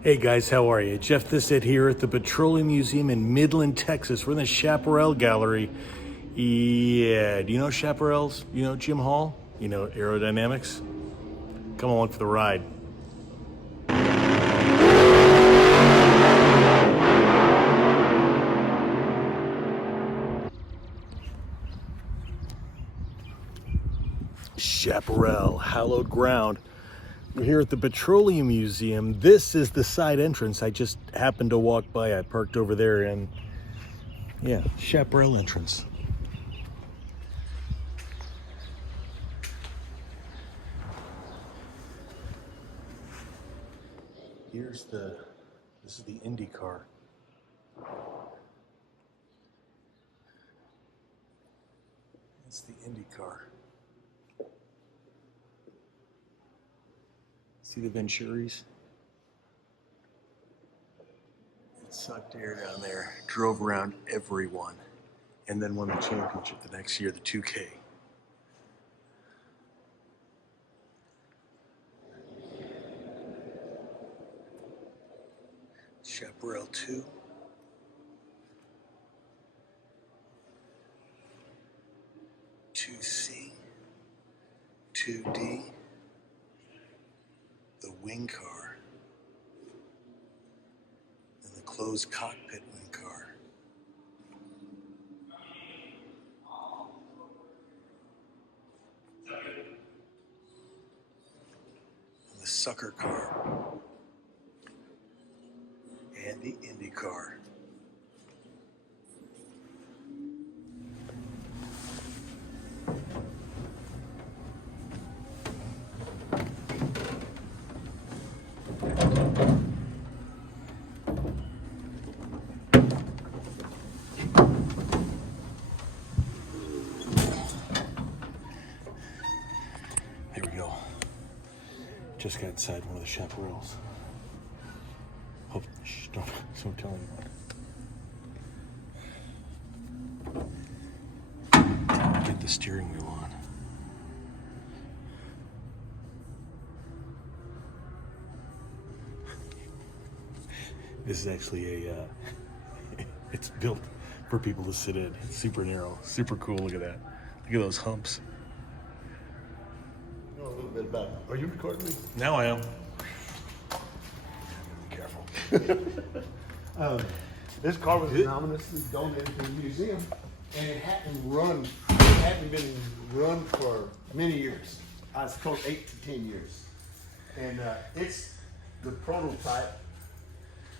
Hey guys, how are you? Jeff Douset here at the Petroleum Museum in Midland, Texas. We're in the Chaparral Gallery. Yeah, do you know Chaparrals? You know Jim Hall? You know Aerodynamics? Come along for the ride. Chaparral, hallowed ground. We're here at the Petroleum Museum. This is the side entrance. I just happened to walk by. I parked over there and yeah, Chaparral entrance. This is the Indy Car. It's the Indy Car. See the Venturis? It sucked air down there, drove around everyone, and then won the championship the next year, the 2K. Chaparral 2. 2C. 2D. The wing car, and the closed cockpit wing car. And the sucker car, and the Indy car. There we go. Just got inside one of the Chaparrals. Hope, shh, don't tell anyone. Get the steering wheel on. This is actually a, it's built for people to sit in. It's super narrow, super cool. Look at that. Look at those humps. Know a little bit about it. Are you recording me? Now I am. Be careful. This car was anonymously donated to the museum, and it hadn't been run for many years. I was told 8 to 10 years. And it's the prototype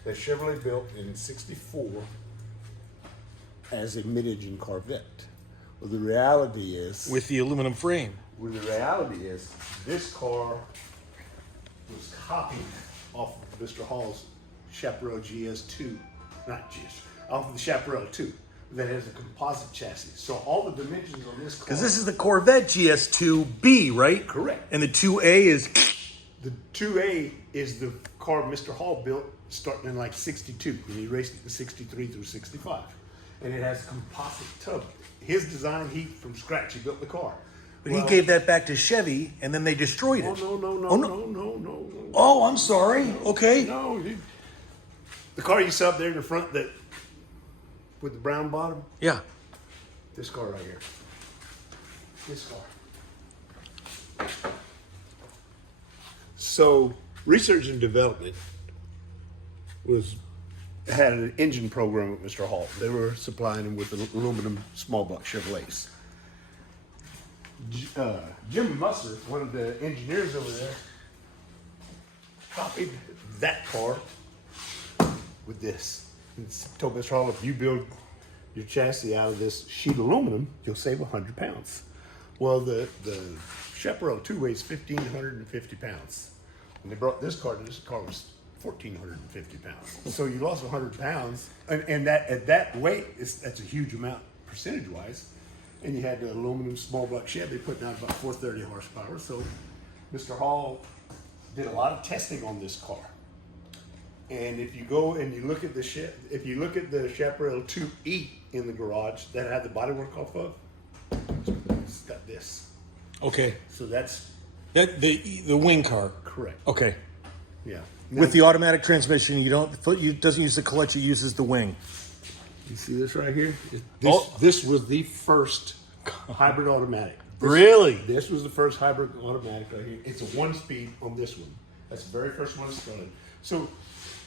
that Chevrolet built in '64 as a mid-engine Corvette. Well, the reality is, With the aluminum frame. this car was copied off of Mr. Hall's Chaparral GS-II, off of the Chaparral 2 that has a composite chassis. So all the dimensions on this car. Because this is the Corvette GS-II B, right? Correct. And the 2A is... The 2A is the car Mr. Hall built starting in like '62, and he raced it in '63 through '65. And it has a composite tub. His design, from scratch, he built the car. But he gave that back to Chevy, and then they destroyed it. No. Oh, I'm sorry. Okay. No, the car you saw up there in the front with the brown bottom, Yeah. this car right here. This car. So, research and development had an engine program with Mr. Hall. They were supplying him with aluminum small block Chevrolets. Jim Musser, one of the engineers over there, copied that car with this. And told Mr. Hall, if you build your chassis out of this sheet aluminum, you'll save 100 pounds. Well, the Chaparral 2 weighs 1,550 pounds. When they brought this car was 1,450 pounds. So you lost 100 pounds, and that at that weight, that's a huge amount percentage-wise. And you had the aluminum small block Chevy putting out about 430 horsepower. So Mr. Hall did a lot of testing on this car. And if you go and you look at the Chaparral 2E in the garage that I had the bodywork off of, it's got this. Okay. So that's The wing car. correct. Okay. Yeah. With the automatic transmission, you don't. It doesn't use the clutch; it uses the wing. You see this right here? Oh. This was the first hybrid automatic. Really? This was the first hybrid automatic right here. It's a 1-speed on this one. That's the very first one started. So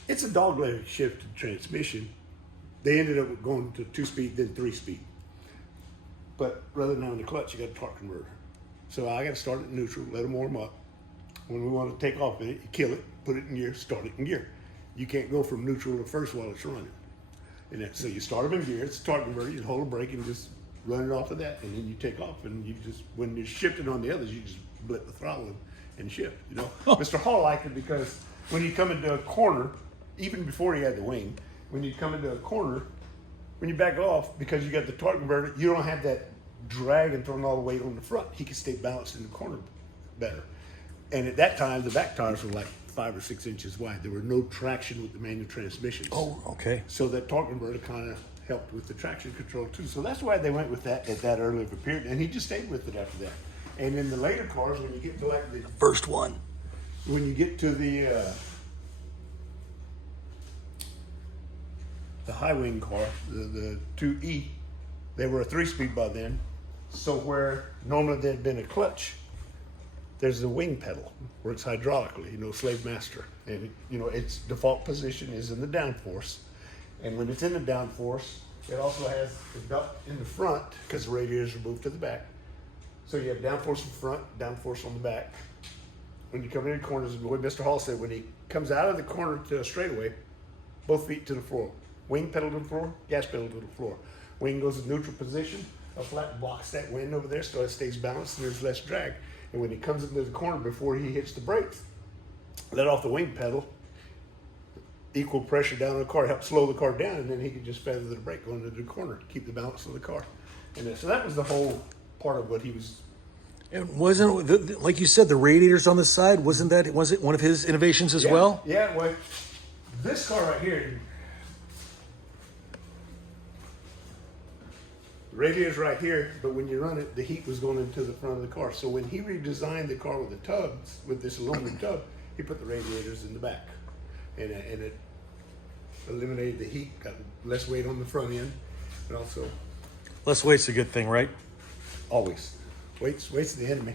it's a dogleg shifted transmission. They ended up going to 2-speed, then 3-speed. But rather than having the clutch, you got a torque converter. So I got to start it in neutral, let them warm up. When we want to take off in it, you kill it, put it in gear, start it in gear. You can't go from neutral to first while it's running. So you start them in gear, it's a torque converter, you hold a brake and just run it off of that, and then you take off, and you just, when you're shifting on the others, you just blip the throttle and shift, you know. Mr. Hall liked it because when you come into a corner, even before he had the wing, when you come into a corner, when you back off, because you got the torque converter, you don't have that drag and throwing all the weight on the front. He can stay balanced in the corner better. And at that time, the back tires were like 5 or 6 inches wide. There were no traction with the manual transmissions. Oh, okay. So that torque converter kind of helped with the traction control too. So that's why they went with that at that early of a period, and he just stayed with it after that. And in the later cars, when you get to like the First one. when you get to the high wing car, the 2E, they were a 3-speed by then. So where normally there'd been a clutch, there's a wing pedal, works hydraulically, you know, Slave Master. And, you know, its default position is in the downforce. And when it's in the downforce, it also has the duct in the front because the radiators are moved to the back. So you have downforce in front, downforce on the back. When you come in the corners, the way Mr. Hall said, when he comes out of the corner to a straightaway, both feet to the floor. Wing pedal to the floor, gas pedal to the floor. Wing goes in neutral position, a flat blocks that wind over there so it stays balanced and there's less drag. And when he comes into the corner before he hits the brakes, let off the wing pedal, equal pressure down on the car, help slow the car down, and then he can just feather the brake going into the corner to keep the balance of the car. And so that was the whole part of what he was. And wasn't, like you said, the radiators on the side, was it one of his innovations as well? Yeah, well, this car right here, the radiator's right here, but when you run it, the heat was going into the front of the car. So when he redesigned the car with the tubs, with this aluminum tub, he put the radiators in the back. And it eliminated the heat, got less weight on the front end, but also... Less weight's a good thing, right? Always. Weight's the enemy.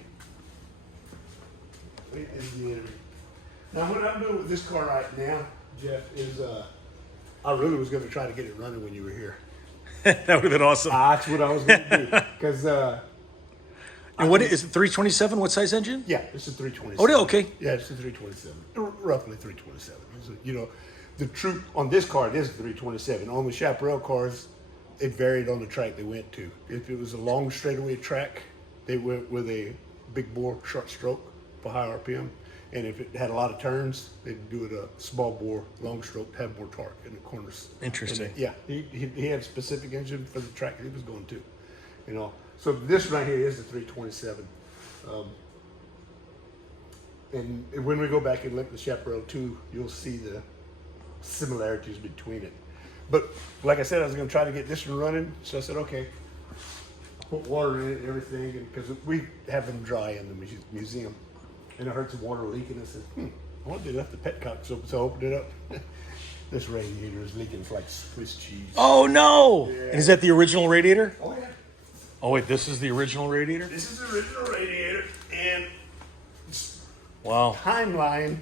Weight is the enemy. Now what I'm doing with this car right now, Jeff, is I really was going to try to get it running when you were here. That would have been awesome. That's what I was going to do. Because... and what is it, 327? What size engine? Yeah, it's a 327. Oh, okay. Yeah, it's a 327. Roughly 327. So, you know, the truth on this car, it is a 327. On the Chaparral cars, it varied on the track they went to. If it was a long straightaway track, they went with a big bore short stroke for high RPM. And if it had a lot of turns, they'd do it a small bore long stroke to have more torque in the corners. Interesting. And, yeah, he had a specific engine for the track that he was going to, you know. So this right here is the 327. And when we go back and look at the Chaparral 2, you'll see the similarities between it. But like I said, I was going to try to get this one running. So I said, okay, put water in it and everything. Because we have them dry in the museum. And I heard some water leaking. I said, I wonder if they left the petcock open. So I opened it up. This radiator is leaking. It's like Swiss cheese. Oh, no. Yeah. And is that the original radiator? Oh, yeah. Oh, wait, this is the original radiator? This is the original radiator. And Wow. timeline,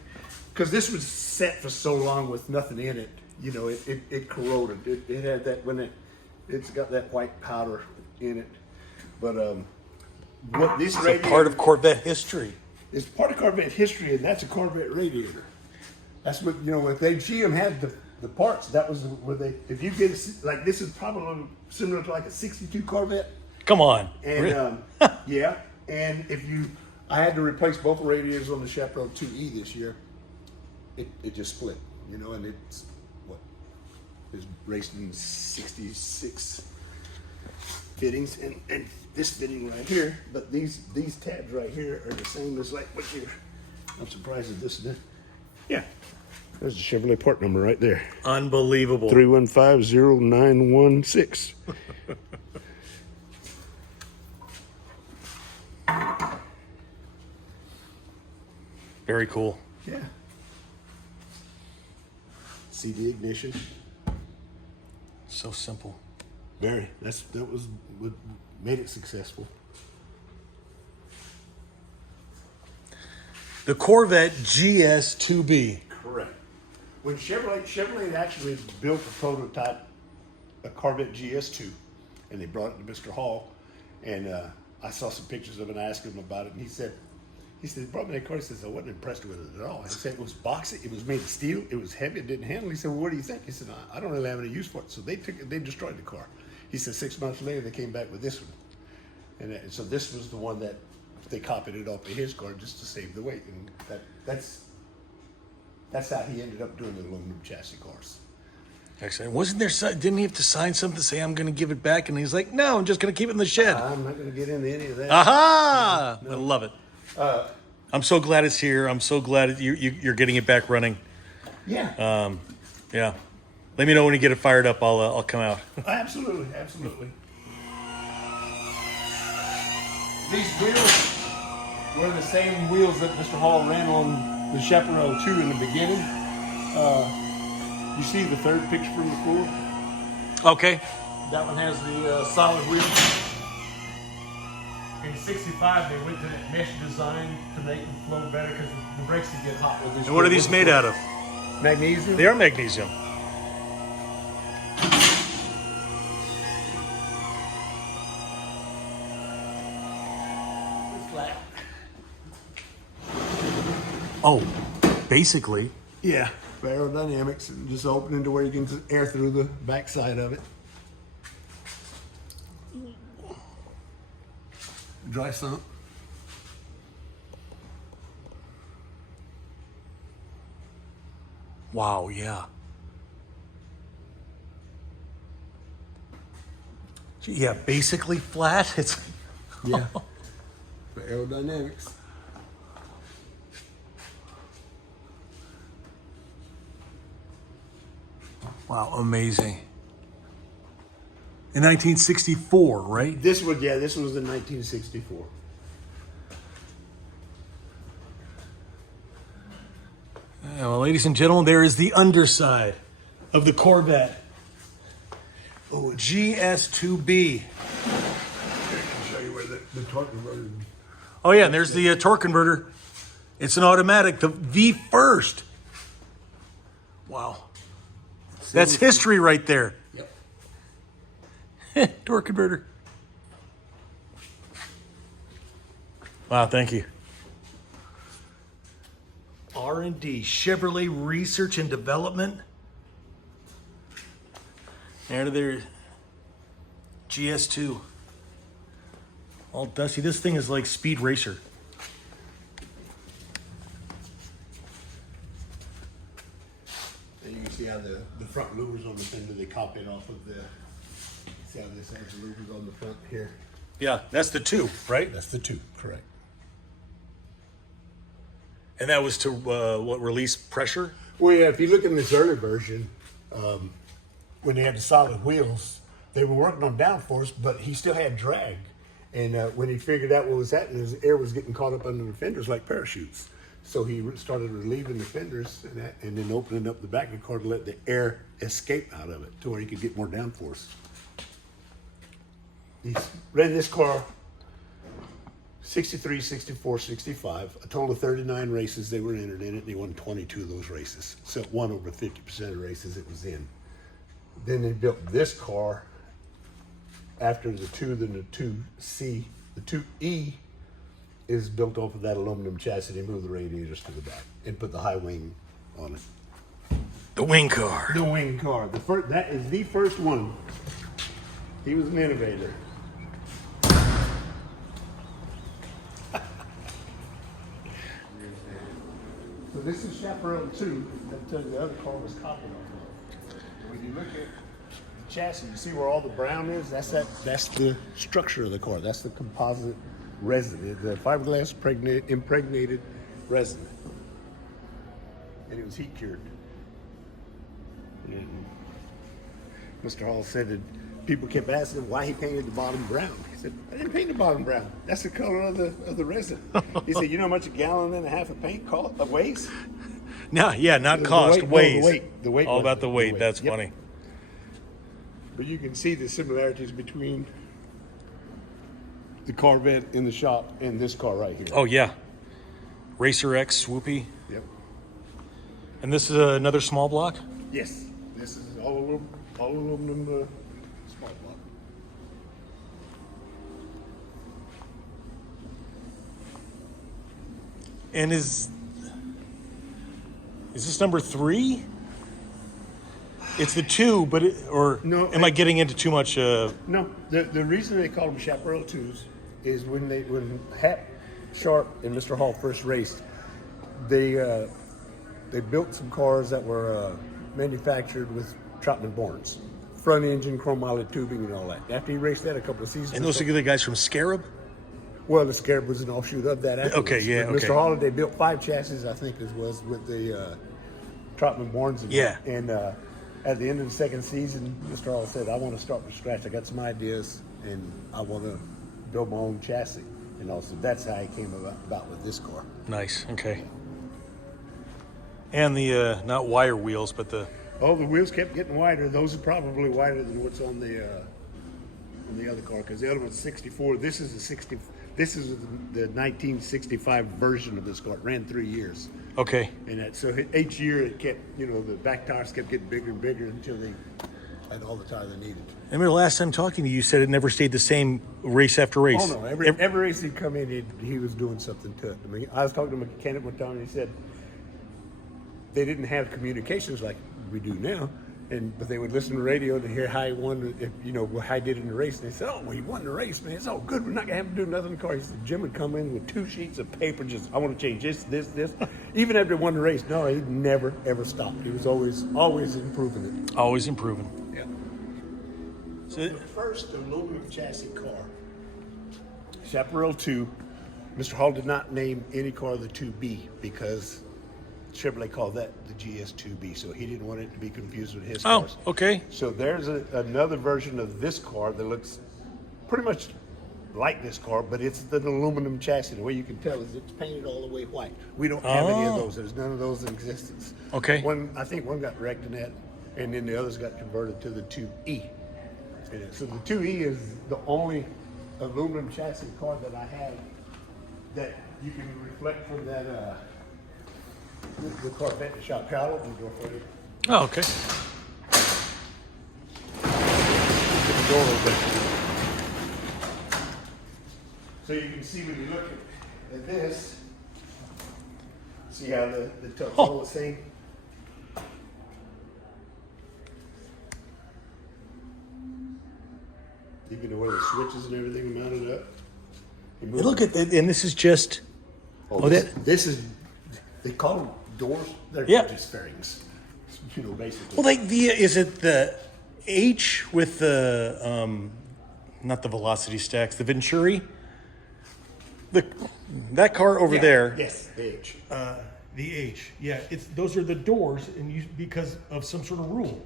because this was set for so long with nothing in it, you know, it corroded. It had that, when it's got that white powder in it. But what this It's radiator a part of Corvette history. is part of Corvette history, and that's a Corvette radiator. That's what, you know, if GM had the parts, that was where they, if you get, like, this is probably similar to like a 62 Corvette. Come on. And yeah, and I had to replace both radiators on the Chaparral 2E this year. It just split, you know, and it's raced in 66 fittings, and this fitting right here, but these tabs right here are the same as like what you're. I'm surprised at this. Yeah, there's the Chevrolet part number right there. Unbelievable. 3150916. Very cool. Yeah. CD ignition. So simple. Very. That was what made it successful. The Corvette GS-II B. Correct. When Chevrolet actually built a prototype, a Corvette GS-II, and they brought it to Mr. Hall, and I saw some pictures of it and I asked him about it, and he said, he brought me that car. He says, I wasn't impressed with it at all. He said, it was boxy, it was made of steel, it was heavy, it didn't handle. He said, well, what do you think? He said, I don't really have any use for it. So they destroyed the car. He said 6 months later, they came back with this one. And so this was the one that they copied it off of his car just to save the weight. And that's how he ended up doing the aluminum chassis cars. Excellent. Wasn't there, didn't he have to sign something to say, I'm going to give it back? And he's like, no, I'm just going to keep it in the shed. I'm not going to get into any of that. Aha! No. I love it. I'm so glad it's here. I'm so glad you're getting it back running. Yeah. Yeah. Let me know when you get it fired up. I'll come out. Absolutely. These wheels were the same wheels that Mr. Hall ran on the Chaparral 2 in the beginning. You see the third picture from the floor? Okay. That one has the solid wheel. In 65, they went to that mesh design to make them flow better because the brakes would get hot. And what are these made out of? Magnesium. They are magnesium. Flat. Oh, basically. Yeah. For aerodynamics, and just opening to where you can air through the backside of it. Dry sump. Wow, yeah. Yeah, basically flat. It's Yeah. For aerodynamics. wow, amazing. In 1964, right? This was in 1964. Yeah, well, ladies and gentlemen, there is the underside of the Corvette GS-II B. I can show you where the torque converter. Oh yeah, and there's the torque converter. It's an automatic, the first. Wow, that's history right there. Yep. Torque converter. Wow, thank you. R&D, Chevrolet Research and Development. There, their GS-II. All dusty. This thing is like Speed Racer. And you can see how the front louvers on the fender, they copied off of the. See how this has the louvers on the front here? Yeah, that's the 2, right? That's the 2, correct. And that was to release pressure? Well, yeah, if you look in this early version, when they had the solid wheels, they were working on downforce, but he still had drag. And when he figured out what was happening, his air was getting caught up under the fenders like parachutes. So he started relieving the fenders and then opening up the back of the car to let the air escape out of it to where he could get more downforce. He ran this car 63, 64, 65, a total of 39 races they were entered in it, and he won 22 of those races. So it won over 50% of the races it was in. Then they built this car after the 2, then the 2C. The 2E is built off of that aluminum chassis. They moved the radiators to the back and put the high wing on it. The wing car. The wing car. That is the first one. He was an innovator. So this is Chaparral 2 that the other car was copied off of. When you look at the chassis, you see where all the brown is? That's the structure of the car. That's the composite resin, the fiberglass impregnated resin. And it was heat cured. And Mr. Hall said that people kept asking him why he painted the bottom brown. He said, I didn't paint the bottom brown. That's the color of the resin. He said, you know how much a gallon and a half of paint weighs? No, yeah, not cost, weighs. The weight. All wasn't about the weight. That's Yep. funny. But you can see the similarities between the Corvette in the shop and this car right here. Oh yeah, Racer X swoopy. Yep. And this is another small block. Yes. This is all aluminum small block. And is this number 3? It's the 2, but No, am I getting into too much? No, the reason they call them Chaparral 2s is when Hap Sharp and Mr. Hall first raced, they built some cars that were manufactured with Trotman Borns, front engine, chromoly tubing, and all that. After he raced that a couple of seasons, And those are the guys from Scarab. well, the Scarab was an offshoot of that. Afterwards. Okay, yeah, But okay. Mr. Holiday built 5 chassis, I think it was with the Trotman Borns. And Yeah. And at the end of the second season, Mr. Hall said, "I want to start from scratch. I got some ideas, and I want to build my own chassis." And also, that's how he came about with this car. Nice. Okay. And the not wire wheels, but the Oh, the wheels kept getting wider. Those are probably wider than what's on the other car, because the other one's 64. This is a 60. This is the 1965 version of this car. It ran 3 years, okay. and so each year it kept, the back tires kept getting bigger and bigger until they had all the tire they needed. I remember last time talking to you, you said it never stayed the same race after race. Oh no! Every race he'd come in, he was doing something to it. I mean, I was talking to a mechanic one time, and he said they didn't have communications like we do now, but they would listen to the radio to hear how he won, how he did in the race. And they said, "Oh, well, he won the race, man. It's all good. We're not gonna have to do nothing in the car." He said Jim would come in with 2 sheets of paper, just I want to change this. Even after he won the race, no, he never ever stopped. He was always improving it. Always improving. Yeah. So, The first aluminum chassis car, Chaparral 2. Mr. Hall did not name any car the 2B because Chevrolet called that the GS-II B, so he didn't want it to be confused with his cars. okay. So there's another version of this car that looks pretty much like this car, but it's an aluminum chassis. The way you can tell is it's painted all the way white. We don't have any of those. There's none of those in existence. Okay. I think one got wrecked in that, and then the others got converted to the 2E. And so the 2E is the only aluminum chassis car that I have that you can reflect from that the Corvette in the shop. Here, I'll open the door for you. Oh, okay. Get the door open. So you can see when you look at this, see how the tub's all the same? Even the way the switches and everything are mounted up. Hey, look at that, and this is just. This is, they call them doors. They're Yeah. just fairings, basically. Well, is it the H with the not the velocity stacks, the Venturi? That car over there. Yes, the H. The H, yeah, those are the doors, and because of some sort of rule.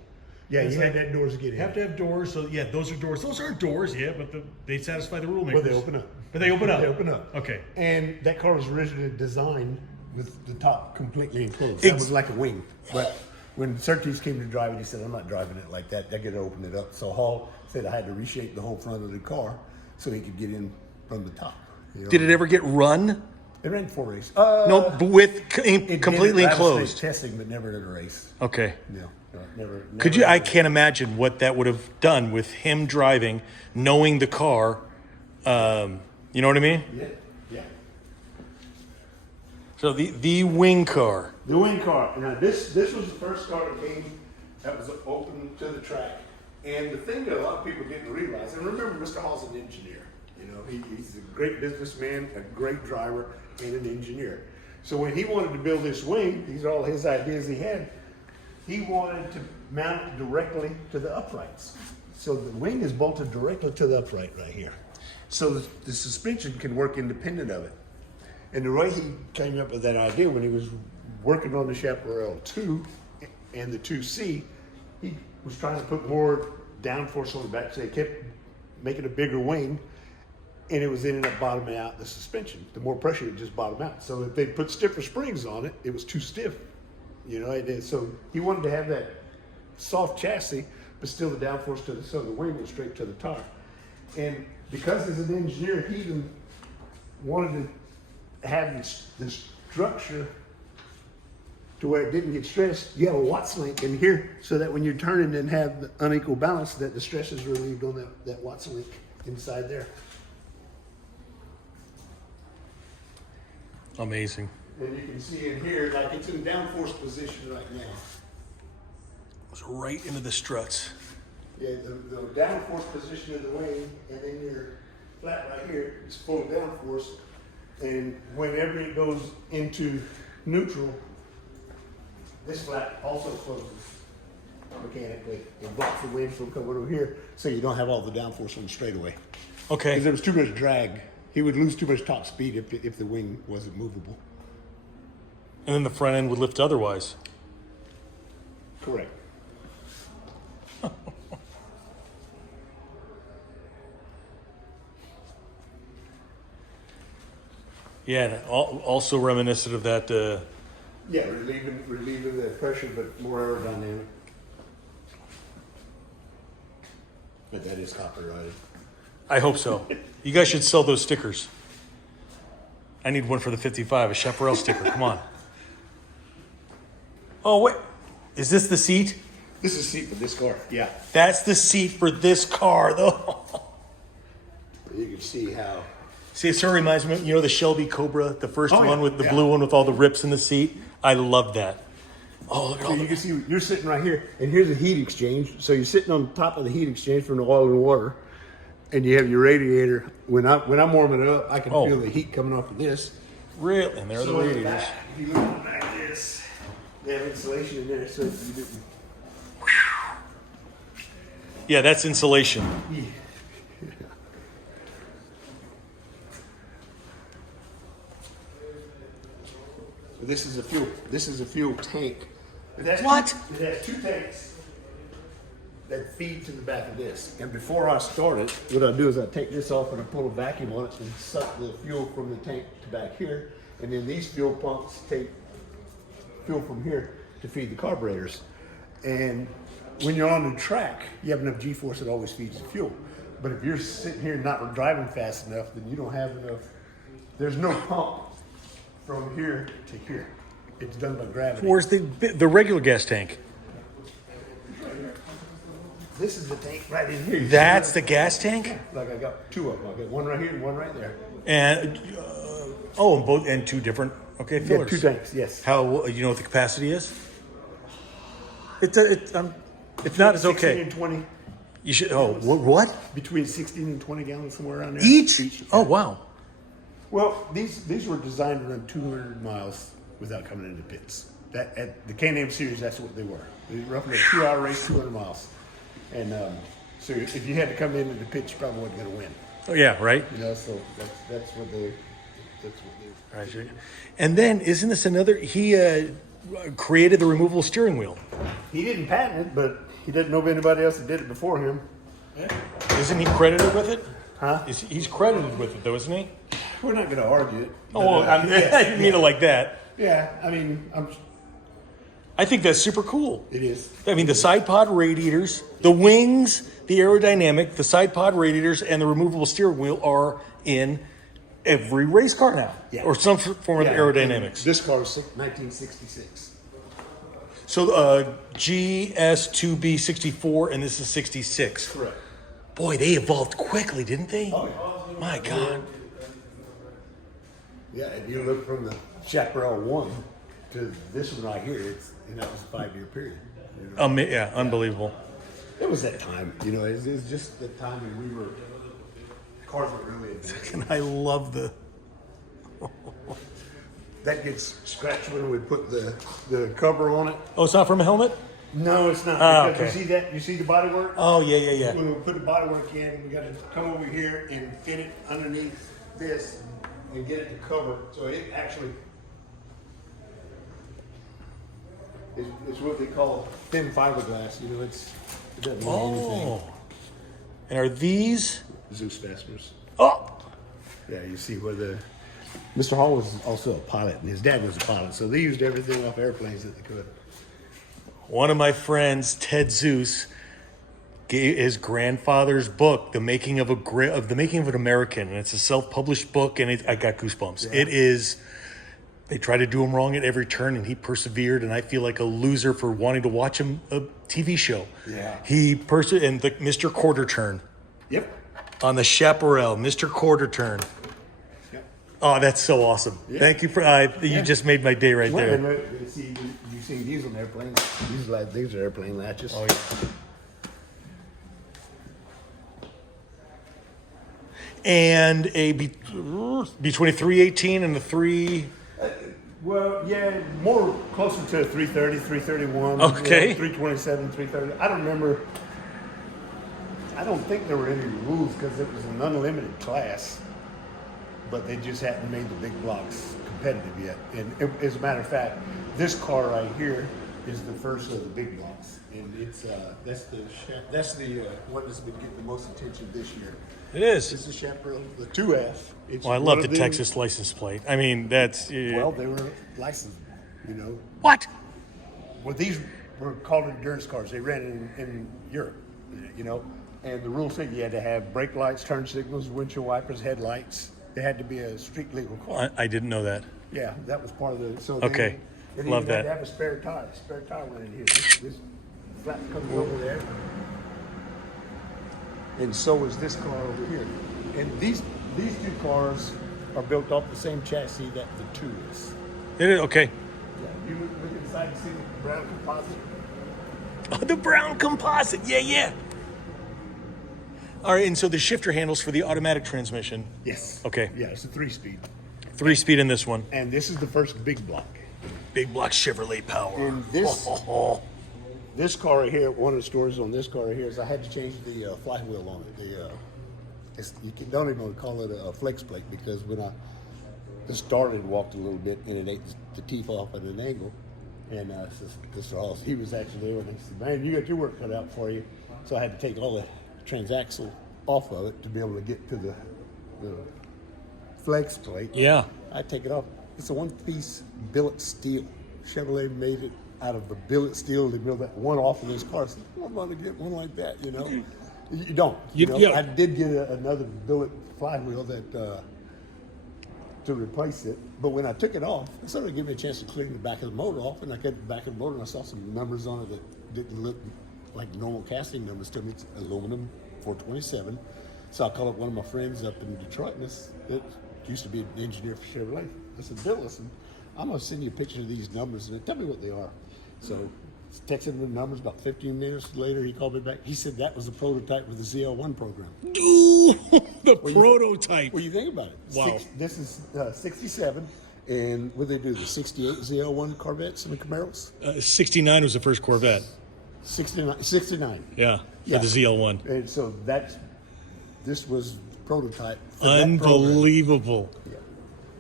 Yeah, It's you had like- that doors to get in. You have to have doors, so yeah, those are doors. Those aren't doors, yeah, but they satisfy the rule makers. Well, they open up. But they open up. They open up. Okay. And that car was originally designed with the top completely enclosed. That was like a wing. But when Surtees came to drive it, he said, "I'm not driving it like that. They're going to open it up." So Hall said I had to reshape the whole front of the car so he could get in from the top. Did it ever get run? It ran 4 races. No, but with It completely did rattlesnake enclosed. testing, but never in a race. Okay. No, never. Could you? I can't imagine what that would have done with him driving, knowing the car. You know what I mean? Yeah, yeah. So the wing car. The wing car. Now this was the first car that was open to the track. And the thing that a lot of people didn't realize, and remember, Mr. Hall's an engineer. He's a great businessman, a great driver, and an engineer. So when he wanted to build this wing, these are all his ideas he had. He wanted to mount it directly to the uprights. So the wing is bolted directly to the upright right here. So the suspension can work independent of it. And the way he came up with that idea when he was working on the Chaparral 2 and the 2C, he was trying to put more downforce on the back, so he kept making a bigger wing, and it was ending up bottoming out the suspension. The more pressure, it just bottomed out. So if they put stiffer springs on it, it was too stiff. You know, so he wanted to have that soft chassis, but still the downforce to the, so the wing was straight to the top. And because as an engineer, he even wanted to have this structure to where it didn't get stressed. You have a Watts link in here so that when you're turning and have the unequal balance, that the stress is relieved on that Watts link inside there. Amazing. And you can see in here, like it's in downforce position right now. It's right into the struts. Yeah, the downforce position of the wing, and then your flat right here is full downforce. And whenever it goes into neutral, this flat also closes mechanically. It blocks the wind from coming over here, so you don't have all the downforce on the straightaway. Okay. Because there was too much drag. He would lose too much top speed if the wing wasn't movable. And then the front end would lift otherwise. Correct. Yeah, and also reminiscent of that. Yeah, relieving the pressure, but more aerodynamic. But that is copyrighted. I hope so. You guys should sell those stickers. I need one for the 55, a Chaparral sticker. Come on. Oh, wait. Is this the seat? This is the seat for this car. Yeah. That's the seat for this car, though. You can see how. See, it sort of reminds me, you know, the Shelby Cobra, the first Oh, yeah. one with the Yeah. blue one with all the rips in the seat. I love that. Oh, look at So all you the... can see you're sitting right here, and here's a heat exchange. So you're sitting on top of the heat exchange from the oil and water, and you have your radiator. When I'm warming it up, I can Oh. feel the heat coming off of this. Really? And there are the So in radiators. back, if you look like this, they have insulation in there, so you didn't. Yeah, that's insulation. Yeah. This is a fuel. This is a fuel tank. It has What? It has two tanks that feed to the back of this. And before I start it, what I do is I take this off and I pull a vacuum on it and suck the fuel from the tank to back here. And then these fuel pumps take fuel from here to feed the carburetors. And when you're on the track, you have enough G-force that always feeds the fuel. But if you're sitting here not driving fast enough, then you don't have enough. There's no pump from here to here. It's done by gravity. Where's the regular gas tank? This is the tank right in here. You That's see the gas tank? that? Like I got two of them. I got one right here and one right there. And, and both, and two different, okay, Yeah, fillers. two tanks, yes. How, you know what the capacity is? If not, it's 16 okay. and 20. You should, what? Between 16 and 20 gallons, somewhere around there. Each? Oh, wow. Well, these were designed to run 200 miles without coming into pits. That at the Can-Am series, that's what they were. They were roughly a 2-hour race, 200 miles. And so if you had to come into the pits, you probably wasn't going to win. Oh, yeah, right? You know, so that's what they. Right. And then, isn't this another, he created the removable steering wheel. He didn't patent it, but he didn't know of anybody else that did it before him. Isn't he credited with it? Huh? He's credited with it, though, isn't he? We're not going to argue it. Oh, well, I didn't mean it like that. Yeah, I mean, I think that's super cool. it is. I mean, the side pod radiators, the wings, the aerodynamic, the side pod radiators, and the removable steering wheel are in every race car now, Yeah. or some form of aerodynamics. This car is 1966. So GS-II B 64, and this is 66. Correct. Boy, they evolved quickly, didn't they? Oh, yeah. My God. Yeah, if you look from the Chaparral 1 to this one right here, that was a 5-year period. You know? Yeah, unbelievable. It was that time, you know, it was just the time when cars were really advanced. And I love the... That gets scratched when we put the cover on it. Oh, it's not from a helmet? No, it's not. Ah, Because okay. You see that? You see the bodywork? Oh, yeah. When we put the bodywork in, we got to come over here and fit it underneath this and get it to cover. So it actually it's what they call thin fiberglass. You know, it doesn't weigh anything. Oh. And are these... Zeus fasteners. Oh! Yeah, you see where Mr. Hall was also a pilot, and his dad was a pilot, so they used everything off airplanes that they could. One of my friends, Ted Zeus, gave his grandfather's book, "The Making of an American," and it's a self-published book, and I got goosebumps. Yeah. It is. They try to do him wrong at every turn, and he persevered. And I feel like a loser for wanting to watch him a TV show. Yeah. He and the Mr. Quarter Turn Yep. on the Chaparral, Mr. Quarter Turn. Yep. Oh, that's so awesome! Yeah. Thank you for you just made my day right Well, there. and look, see, you see these on airplanes. These are airplane latches. Oh, yeah. And between a 318 and a 3. Well, yeah, more closer to a 330, 331. Okay. 327, 330. I don't remember. I don't think there were any rules because it was an unlimited class, but they just hadn't made the big blocks competitive yet. And as a matter of fact, this car right here is the first of the big blocks, and it's that's the one that's been getting the most attention this year. It is. It's the Chaparral, the 2F. It's Well, I one love of the them- Texas license plate. I mean, that's Well, they were licensed, what? Well, these were called endurance cars. They ran in Europe, and the rules said you had to have brake lights, turn signals, windshield wipers, headlights. They had to be a street legal car. I didn't know that. Yeah, that was part of the. So Okay. They Love even had that. to have a spare tire. Spare tire went in here. This flap comes over there. And so is this car over here. And these two cars are built off the same chassis that the 2 is. It is okay. Yeah, you look inside and see the brown composite. Oh, the brown composite. Yeah. All right, and so the shifter handles for the automatic transmission. Yes. Okay. Yeah, it's a 3-speed. 3-speed in this one. And this is the first big block. Big block Chevrolet power. And this car right here, one of the stories on this car right here is I had to change the flywheel on it. Don't even call it a flex plate because when I just started, walked a little bit and it ate the teeth off at an angle. And Mr. Halls, he was actually there and he said, "Man, you got your work cut out for you." So I had to take all the transaxle off of it to be able to get to the flex plate. Yeah. I take it off. It's a one-piece billet steel. Chevrolet made it out of the billet steel. They built that one off of this car. I said, I'm going to get one like that, You don't. Yeah. I did get another billet flywheel that to replace it. But when I took it off, it sort of gave me a chance to clean the back of the motor off. And I got the back of the motor and I saw some numbers on it that didn't look like normal casting numbers to me. It's aluminum 427. So I called up one of my friends up in Detroit, and it used to be an engineer for Chevrolet. I said, "Bill, listen, I'm going to send you a picture of these numbers and tell me what they are." So texted him the numbers. About 15 minutes later, he called me back. He said that was the prototype with the ZL1 program. The prototype. What do you think about it? Wow. This is 67. And what did they do? The 68 ZL1 Corvettes and the Chaparrals? 69 was the first Corvette. 69. Yeah, for Yeah. the ZL1. And so this was prototype. For that program. Unbelievable.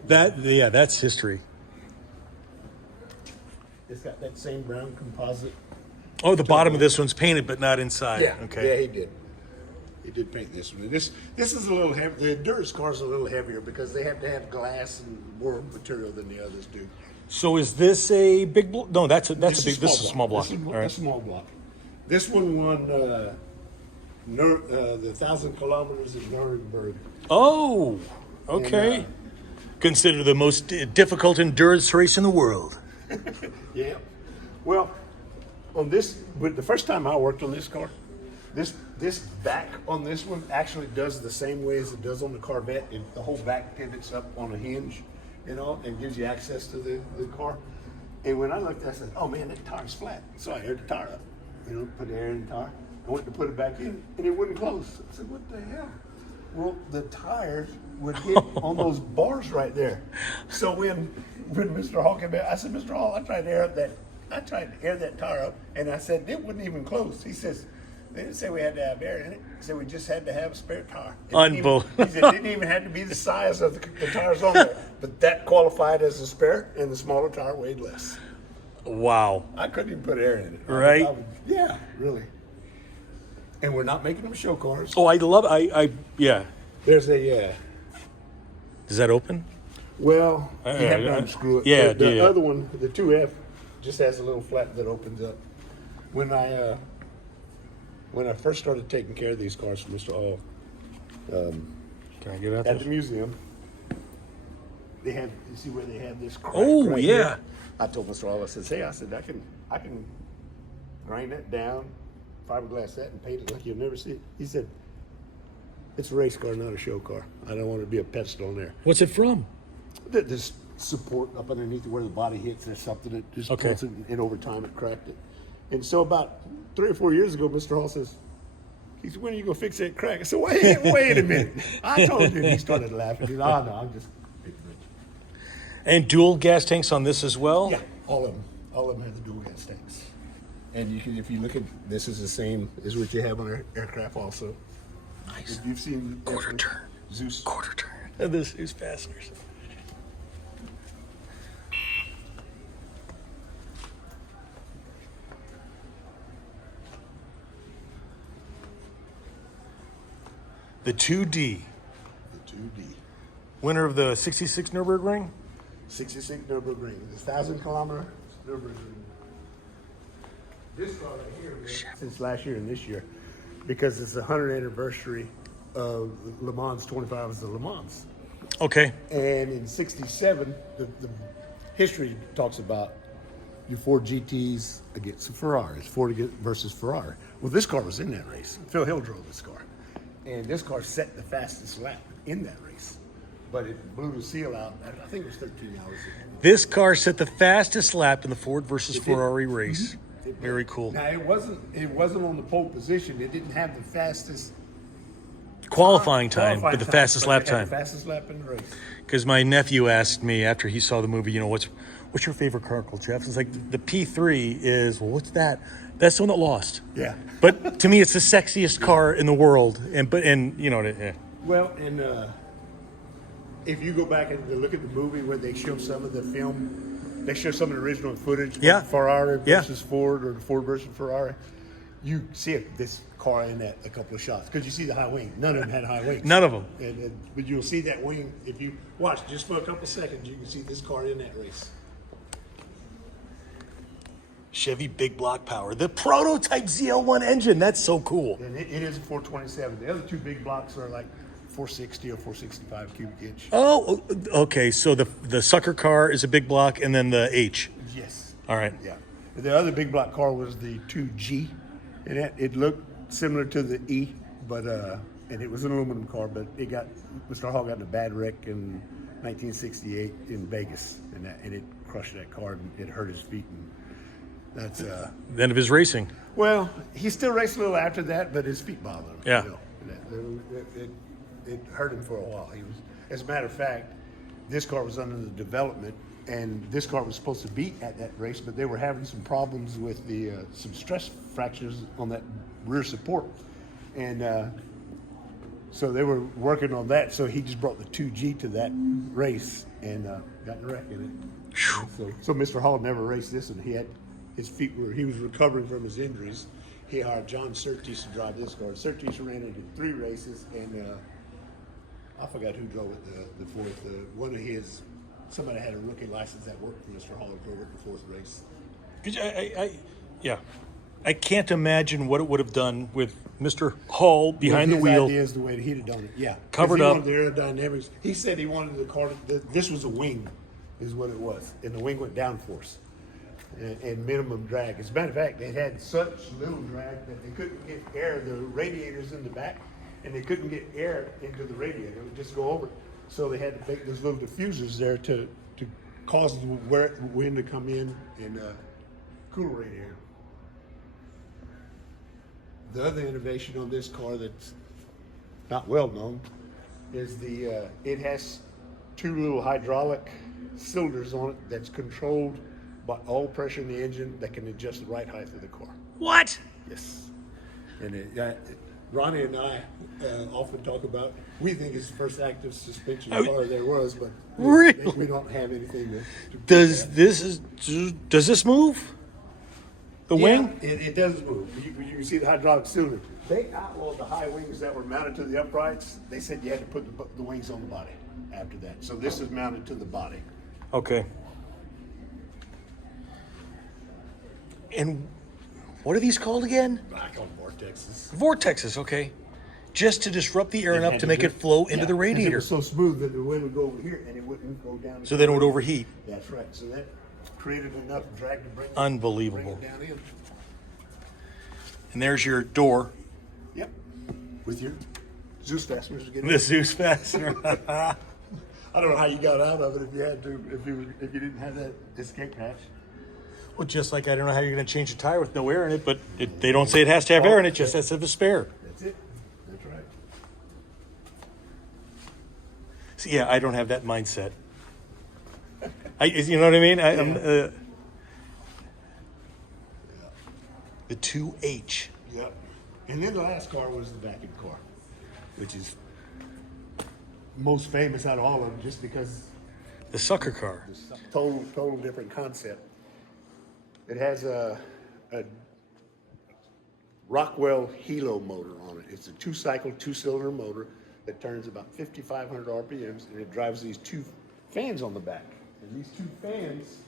Yeah. That's history. It's got that same brown composite. Oh, the bottom of this one's painted, but not inside. Yeah. Okay. Yeah, he did. He did paint this one. This is a little heavy. The endurance cars are a little heavier because they have to have glass and more material than the others do. So is this a big block? No, that's a big. This is a small block. This is All right. a small block. This one won the 1,000 kilometers of Nuremberg. Oh, okay. And, Considered the most difficult endurance race in the world. Yeah. Well, on this, but the first time I worked on this car, this back on this one actually does the same way as it does on the Corvette. The whole back pivots up on a hinge, and gives you access to the car. And when I looked, I said, "Oh man, that tire's flat." So I aired the tire up, put air in the tire. I went to put it back in, and it wouldn't close. I said, "What the hell?" Well, the tires would hit on those bars right there. So when Mr. Hall came back, I said, "Mr. Hall, I tried to air that tire up, and I said it wouldn't even close." He says, "They didn't say we had to have air in it. They said we just had to have a spare tire." Unbelievable. He said it didn't even have to be the size of the tires on there, but that qualified as a spare, and the smaller tire weighed less. Wow. I couldn't even put air in it. Right? Yeah, really. And we're not making them show cars. Oh, I love. Yeah. There's a Does that open? well, you have to unscrew it. Yeah, The yeah. other one, the 2F, just has a little flap that opens up. when I first started taking care of these cars for Mr. Hall Can I get at at this? the museum, they have, you see where they have this crack Oh, right yeah. here? I told Mr. Hall, I said, hey, I can grind that down, fiberglass that, and paint it like you'll never see it. He said, it's a race car, not a show car. I don't want to be a pedestal on there. What's it from? This support up underneath where the body hits, there's something that just Okay. pulls it, and over time it cracked it. And so about 3 or 4 years ago, Mr. Hall says, he said, when are you going to fix that crack? I said, wait a minute. I told you. And he started laughing. He said, oh, no, I'm just... And dual gas tanks on this as well? Yeah, all of them. All of them have the dual gas tanks. And you can, if you look at, this is the same as what you have on our aircraft also. Nice. If you've seen Quarter turn. Zeus. Quarter turn. And this is fasteners. The 2D, The 2D. winner of the 66 Nürburgring. 66 Nürburgring. The 1,000-kilometer Nürburgring. This car right here, since last year and this year, because it's the 100th anniversary of Le Mans 25 hours of Le Mans. Okay. And in 67, the history talks about your Ford GTs against the Ferraris, Ford versus Ferrari. Well, this car was in that race. Phil Hill drove this car. And this car set the fastest lap in that race. But it blew the seal out. I think it was 13 hours. This car set the fastest lap in the Ford versus Ferrari race. Very cool. Now, it wasn't on the pole position. It didn't have the fastest Qualifying time, but the fastest but lap it had time. the fastest lap in the race. Because my nephew asked me after he saw the movie, you know, what's your favorite car, Uncle Jeff? It's like the P3 is, well, what's that? That's the one that lost. Yeah. But to me, it's the sexiest car in the world. And you know, yeah. Well, and if you go back and look at the movie where they show some of the film, they show some of the original footage. Yeah. Ferrari Yeah. versus Ford, or the Ford versus Ferrari. You see this car in that a couple of shots because you see the high wing. None of them had high wings. None of them. But you'll see that wing if you watch just for a couple of seconds. You can see this car in that race. Chevy big block power. The prototype ZL1 engine. That's so cool. And it is a 427. The other two big blocks are like 460 or 465 cubic inch. Oh, okay. So the sucker car is a big block, and then the H. Yes. All right. Yeah. The other big block car was the 2G, and it looked similar to the E, but and it was an aluminum car, but Mr. Hall got in a bad wreck in 1968 in Vegas, and it crushed that car and it hurt his feet. And that's The end of his racing. well, he still raced a little after that, but his feet bothered him. Yeah. You know. It hurt him for a while. As a matter of fact, this car was under the development, and this car was supposed to be at that race, but they were having some problems with some stress fractures on that rear support, and so they were working on that. So he just brought the 2G to that race and got in a wreck in it. So Mr. Hall never raced this, and he had his feet he was recovering from his injuries. He hired John Surtees to drive this car. Surtees ran it in 3 races, and I forgot who drove it the fourth. One of his, somebody had a rookie license that worked for Mr. Hall and drove it the 4th race. I can't imagine what it would have done with Mr. Hall behind the His wheel. idea is the way that he'd have done it. Yeah, 'Cause Covered he up. wanted the aerodynamics. He said he wanted the car. This was a wing, is what it was, and the wing went downforce and minimum drag. As a matter of fact, they had such little drag that they couldn't get air. The radiators in the back, and they couldn't get air into the radiator. It would just go over it. So they had to make those little diffusers there to cause the wind to come in and cool the radiator. The other innovation on this car that's not well known is it has 2 little hydraulic cylinders on it that's controlled by all pressure in the engine that can adjust the right height of the car. What? Yes. And Ronnie and I often talk about, we think it's the first active suspension car there was, but Really? we don't have anything to Does this move? The wing? It does move. You can see the hydraulic cylinder. They outlawed the high wings that were mounted to the uprights. They said you had to put the wings on the body after that. So this is mounted to the body. Okay. And What are these called again? I call them vortexes. Vortexes, okay. Just to disrupt the air enough to make it flow into the It radiator. was so smooth that the wind would go over here and it wouldn't go down. So then it would overheat. That's right. So that created enough drag to bring Unbelievable. it down in. And there's your door. Yep. With your Zeus fasteners to get The Zeus fastener. I don't know how you got out of it if you had to, if you didn't have that escape hatch. Well, just like I don't know how you're going to change a tire with no air in it, but they don't say it has to have air in it, just has to have a spare. That's it. That's right. So, yeah, I don't have that mindset. You know what I mean? I'm, the 2H. Yep. And then the last car was the vacuum car, which is most famous out of all of them just because The sucker car. it's a total different concept. It has a Rockwell Hilo motor on it. It's a two-cycle, two-cylinder motor that turns about 5,500 RPMs, and it drives these two fans on the back. And these two fans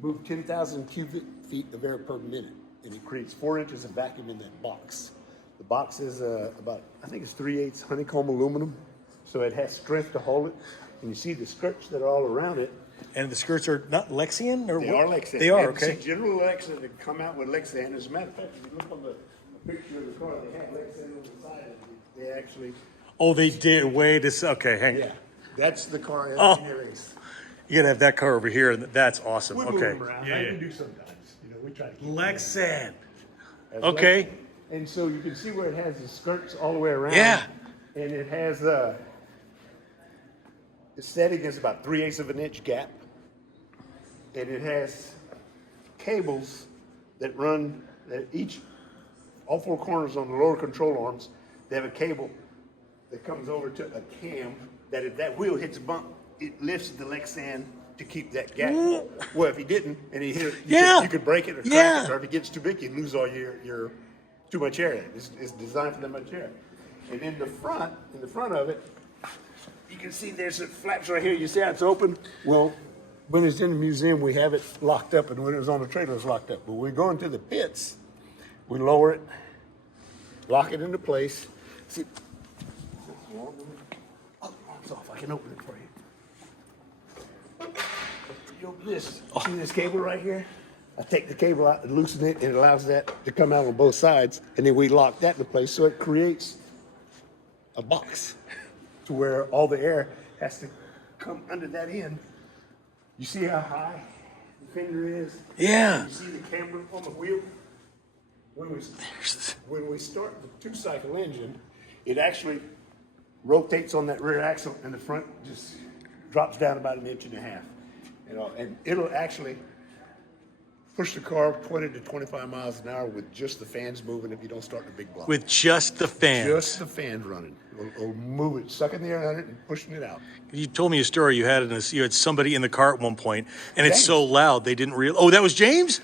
move 10,000 cubic feet of air per minute, and it creates 4 inches of vacuum in that box. The box is about, I think it's 3/8 honeycomb aluminum, so it has strength to hold it. And you see the skirts that are all around it. And the skirts are not Lexian? Or They what? are Lexan. They are, You okay. see General Lexan that come out with Lexan. As a matter of fact, if you look on the picture of the car, they have Lexan on the side. They actually, Oh, they did. Wait a second. Okay, hang on. yeah, that's the car Oh. engineering's. You got to have that car over here. And that's awesome. We move Okay. them around. I can do sometimes. You know, we try to keep Lexan. as Okay. Lexan. And so you can see where it has the skirts all the way around. Yeah. And it has it's set against about 3/8 of an inch gap. And it has cables that run at all 4 corners on the lower control arms. They have a cable that comes over to a cam that if that wheel hits a bump, it lifts the Lexan to keep that gap. Well, if he didn't and he hit it, you could break it or crack it, or if it gets too big, you lose all your too much air. It's designed for that much air. And in the front of it, you can see there's flaps right here. You see how it's open? Well, when it's in the museum, we have it locked up, and when it was on the trailer, it's locked up. But when we go into the pits, we lower it, lock it into place. See, oh, it's off. I can open it for you. You open this. See this cable right here? I take the cable out and loosen it, and it allows that to come out on both sides, and then we lock that into place, so it creates a box to where all the air has to come under that end. You see how high the fender is? Yeah. You see the camber on the wheel? When we start the 2-cycle engine, it actually rotates on that rear axle, and the front just drops down about 1.5 inches. And it'll actually push the car 20 to 25 miles an hour with just the fans moving if you don't start the big block. With just the fans. Just the fans running. It'll move it, sucking the air on it and pushing it out. You told me a story. You had somebody in the car at one point, and it's James. so loud they didn't realize. Oh, that was James?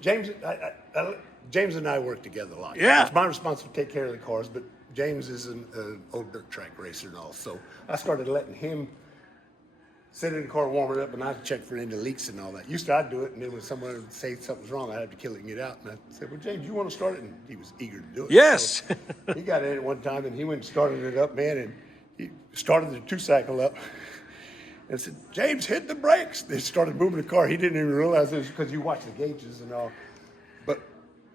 James and I work together a lot. Yeah. It's my responsibility to take care of the cars, but James is an old dirt track racer and all. So I started letting him sit in the car, warm it up, and I'd check for any leaks and all that. Used to, I'd do it, and then when someone would say something's wrong, I'd have to kill it and get out. And I said, well, James, you want to start it? And he was eager to do it. Yes. So he got in at one time, and he went and started it up, man, and he started the 2-cycle up. And said, James, hit the brakes. They started moving the car. He didn't even realize it was because you watch the gauges and all. But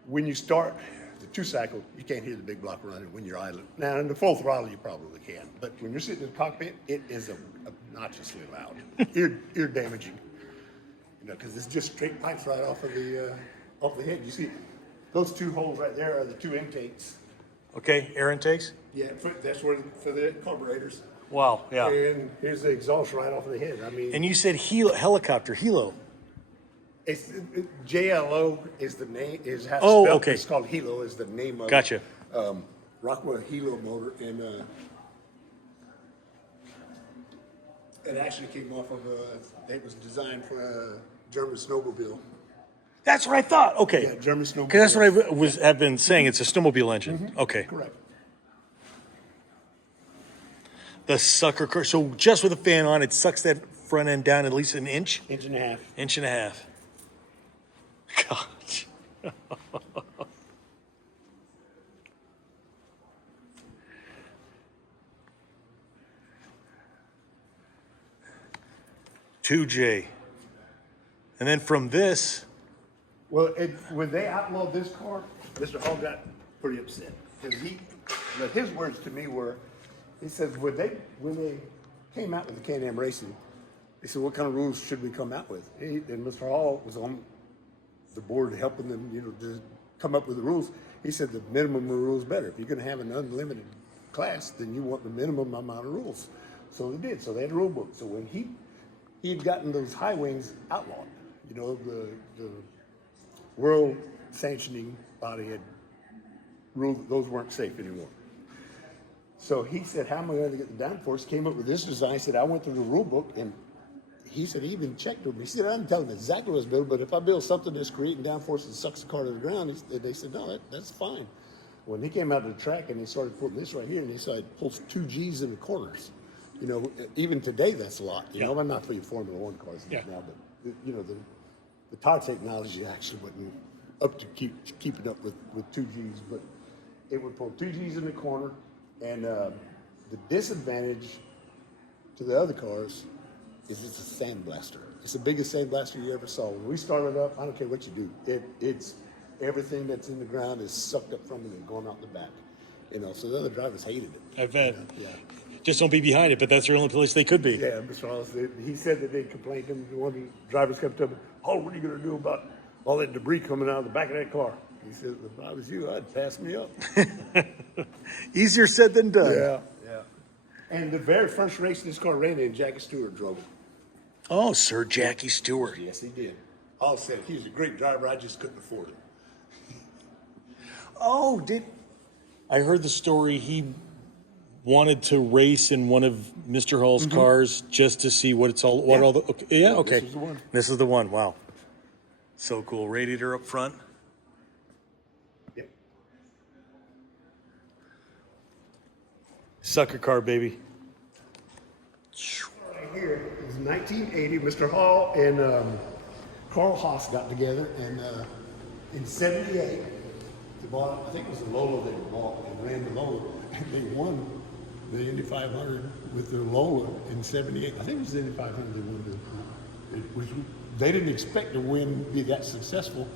when you start the 2-cycle, you can't hear the big block running when you're idling. Now, in the full throttle, you probably can. But when you're sitting in the cockpit, it is obnoxiously loud, ear damaging. Because it's just straight pipes right off of the head. You see, those 2 holes right there are the 2 intakes. Okay, air intakes? Yeah, that's where for the carburetors. Wow, yeah. And here's the exhaust right off of the head. I mean, And you said helicopter, helo. it's JLO is the name. Is how it's Oh, spelled. okay. It's called Hilo is the name of Gotcha. it. Rockwell Hilo motor, and it actually came off of it was designed for a German snowmobile. That's what I thought. Okay. Yeah, German snowmobile. Because that's what I have been saying. It's a snowmobile engine. Okay. Correct. The sucker car. So just with a fan on, it sucks that front end down at least an inch? Inch and a half. Inch and a half. God. 2J. And then from this, Well, when they outlawed this car, Mr. Hall got pretty upset because but his words to me were, he says when they came out with the Can-Am racing, he said, "What kind of rules should we come out with?" And Mr. Hall was on the board helping them, to come up with the rules. He said the minimum rules better. If you're going to have an unlimited class, then you want the minimum amount of rules. So they did. So they had a rule book. So when he'd gotten those high wings outlawed, the world sanctioning body had ruled that those weren't safe anymore. So he said, "How am I going to get the downforce?" Came up with this design. He said, "I went through the rule book," and he said he even checked with me. He said, "I didn't tell him exactly what I was building, but if I build something that's creating downforce and sucks the car to the ground," they said, "No, that's fine." When he came out to the track and he started putting this right here, and he said, "Pulls 2 Gs in the corners." Even today, that's a lot. I'm not for your Formula One cars now, but the tire technology actually wasn't up to keeping up with 2 Gs, but it would pull 2 Gs in the corner, and the disadvantage to the other cars is it's a sandblaster. It's the biggest sandblaster you ever saw. When we started up, I don't care what you do, it's everything that's in the ground is sucked up from it and going out the back. So the other drivers hated it. I bet. Yeah. Just don't be behind it, but that's the only place they could be. Yeah, Mr. Hollis, he said that they complained to him. One of the drivers kept telling him, "Oh, what are you going to do about all that debris coming out of the back of that car?" He said, "If I was you, I'd pass me up." Easier said than done. Yeah. And the very first race this car ran in, Jackie Stewart drove it. Oh, Sir Jackie Stewart. Yes, he did. All said, he was a great driver. I just couldn't afford it. Oh, I heard the story. He wanted to race in one of Mr. Hall's cars just to see what it's all. What all the? Okay, okay. This is the one. This is the one. Wow, so cool. Radiator up front. Yep. Sucker car, baby. Right here is 1980. Mr. Hall and Carl Haas got together, and in '78, they bought. I think it was the Lola they bought and ran the Lola, and they won the Indy 500 with their Lola in '78. I think it was the Indy 500 they won. They didn't expect to be that successful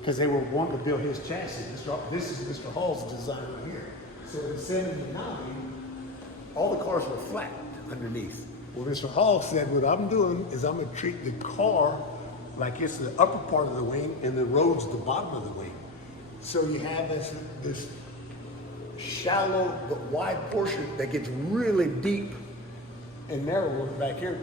because they were wanting to build his chassis. This is Mr. Hall's design right here. So in '79, all the cars were flat underneath. Well, Mr. Hall said, "What I'm doing is I'm going to treat the car like it's the upper part of the wing and the road's the bottom of the wing. So you have this shallow but wide portion that gets really deep and narrow back here,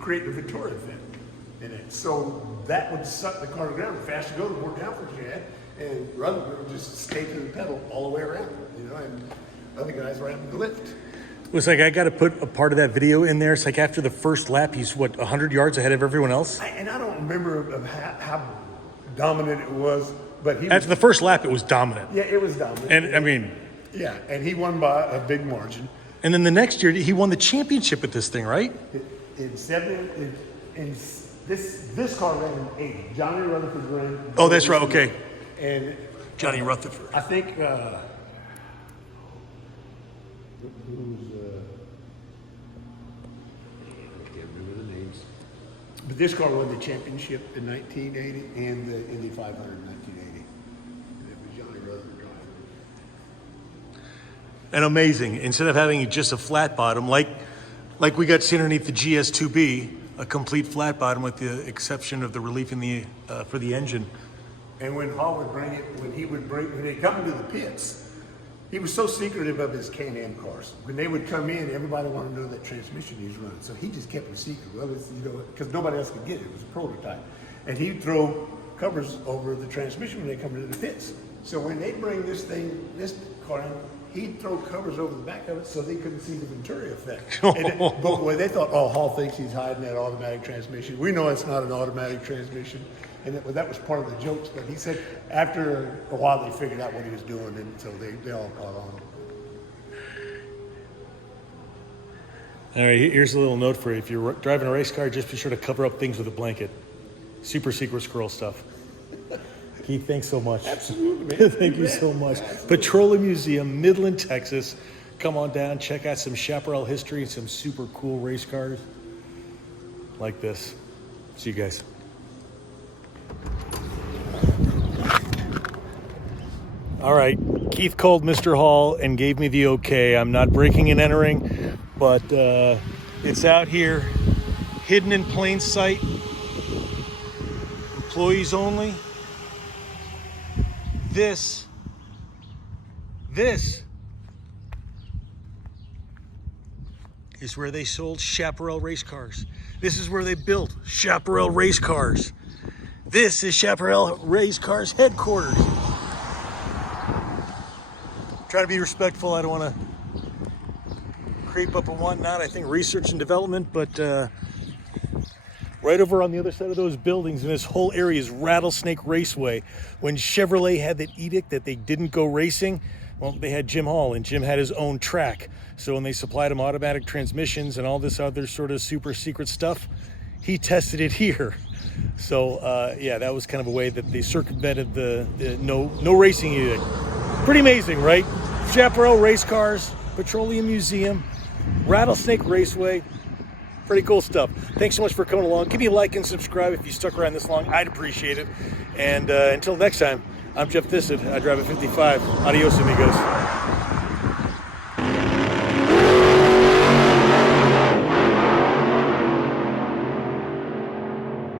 create the Victoria effect in it. So that would suck the car to the ground. The faster you go, the more downforce you had, and Rutherford would just stay to the pedal all the way around, and other guys were having to lift." It was like I got to put a part of that video in there. It's like after the first lap, he's 100 yards ahead of everyone else. And I don't remember of how dominant it was, but After the first lap, it was dominant. Yeah, it was dominant. And I mean, yeah, and he won by a big margin. and then the next year, he won the championship with this thing, right? This car ran in '80. Johnny Rutherford ran. Oh, that's right. Okay, And Johnny Rutherford. I think I can't remember the names. But this car won the championship in 1980 and the Indy 500 in 1980. And it was Johnny Rutherford driving. And amazing. Instead of having just a flat bottom, like we got to see underneath the GS-II B, a complete flat bottom with the exception of the relief in the for the engine. And when Hall would bring it, when they come into the pits, he was so secretive of his Can-Am cars. When they would come in, everybody wanted to know that transmission he was running. So he just kept it secret. Well, because nobody else could get it. It was a prototype. And he'd throw covers over the transmission when they come into the pits. So when they bring this car in, he'd throw covers over the back of it so they couldn't see the Venturi effect. But when they thought, oh, Hall thinks he's hiding that automatic transmission. We know it's not an automatic transmission. And that was part of the jokes. But he said after a while they figured out what he was doing, and so they all caught on. All right, here's a little note for you. If you're driving a race car, just be sure to cover up things with a blanket. Super secret squirrel stuff. Keith, thanks so much. Absolutely, man. Thank you so much. Petroleum Museum, Midland, Texas. Come on down, check out some Chaparral history, some super cool race cars like this. See you guys. All right, Keith called Mr. Hall and gave me the okay. I'm not breaking and entering, but it's out here, hidden in plain sight. Employees only. This is where they sold Chaparral race cars. This is where they built Chaparral race cars. This is Chaparral race cars headquarters. Try to be respectful. I don't want to creep up and whatnot. I think research and development, but right over on the other side of those buildings in this whole area is Rattlesnake Raceway. When Chevrolet had that edict that they didn't go racing, well, they had Jim Hall, and Jim had his own track. So when they supplied him automatic transmissions and all this other sort of super secret stuff, he tested it here. So yeah, that was kind of a way that they circumvented the no racing edict. Pretty amazing, right? Chaparral race cars, Petroleum Museum, Rattlesnake Raceway. Pretty cool stuff. Thanks so much for coming along. Give me a like and subscribe if you stuck around this long. I'd appreciate it. And until next time, I'm Jeff Douset. I drive a 55. Adios, amigos.